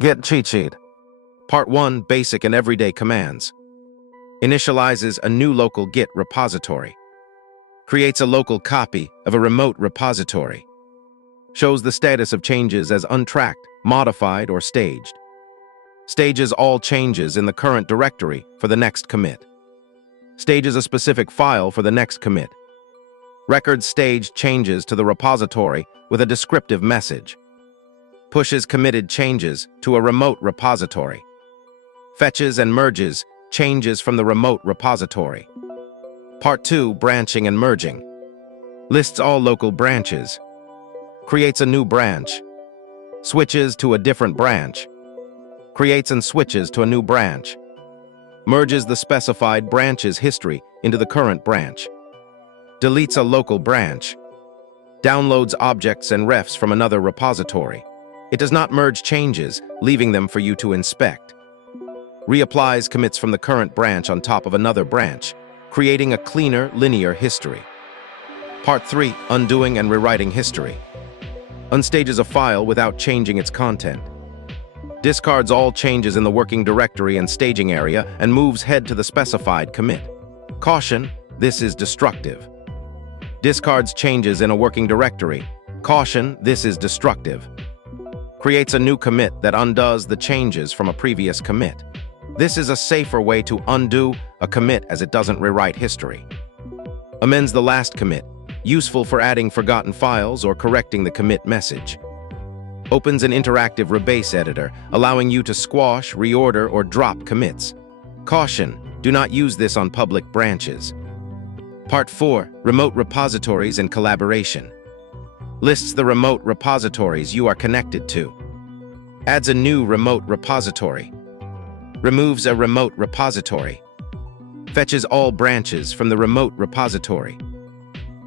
Git Cheatsheet. Part 1, Basic and Everyday Commands. Initializes a new local Git repository. Creates a local copy of a remote repository. Shows the status of changes as untracked, modified, or staged. Stages all changes in the current directory for the next commit. Stages a specific file for the next commit. Records stage changes to the repository with a descriptive message. Pushes committed changes to a remote repository. Fetches and merges changes from the remote repository. Part 2, Branching and Merging. Lists all local branches. Creates a new branch. Switches to a different branch. Creates and switches to a new branch. Merges the specified branch's history into the current branch. Deletes a local branch. Downloads objects and refs from another repository. It does not merge changes, leaving them for you to inspect. Reapplies commits from the current branch on top of another branch, creating a cleaner, linear history. Part 3, Undoing and Rewriting History. Unstages a file without changing its content. Discards all changes in the working directory and staging area and moves head to the specified commit. Caution, this is destructive. Discards changes in a working directory. Caution, this is destructive. Creates a new commit that undoes the changes from a previous commit. This is a safer way to undo a commit as it doesn't rewrite history. Amends the last commit, useful for adding forgotten files or correcting the commit message. Opens an interactive rebase editor, allowing you to squash, reorder, or drop commits. Caution, do not use this on public branches. Part 4, Remote Repositories and Collaboration. Lists the remote repositories you are connected to. Adds a new remote repository. Removes a remote repository. Fetches all branches from the remote repository.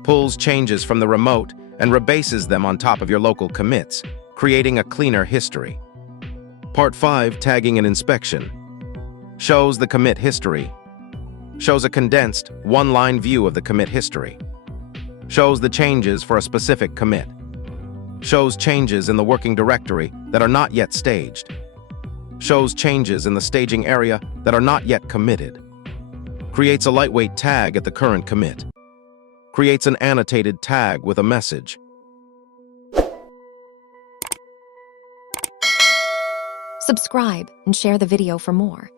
Pulls changes from the remote and rebases them on top of your local commits, creating a cleaner history. Part 5, Tagging and Inspection. Shows the commit history. Shows a condensed, one-line view of the commit history. Shows the changes for a specific commit. Shows changes in the working directory that are not yet staged. Shows changes in the staging area that are not yet committed. Creates a lightweight tag at the current commit. Creates an annotated tag with a message. Subscribe and share the video for more.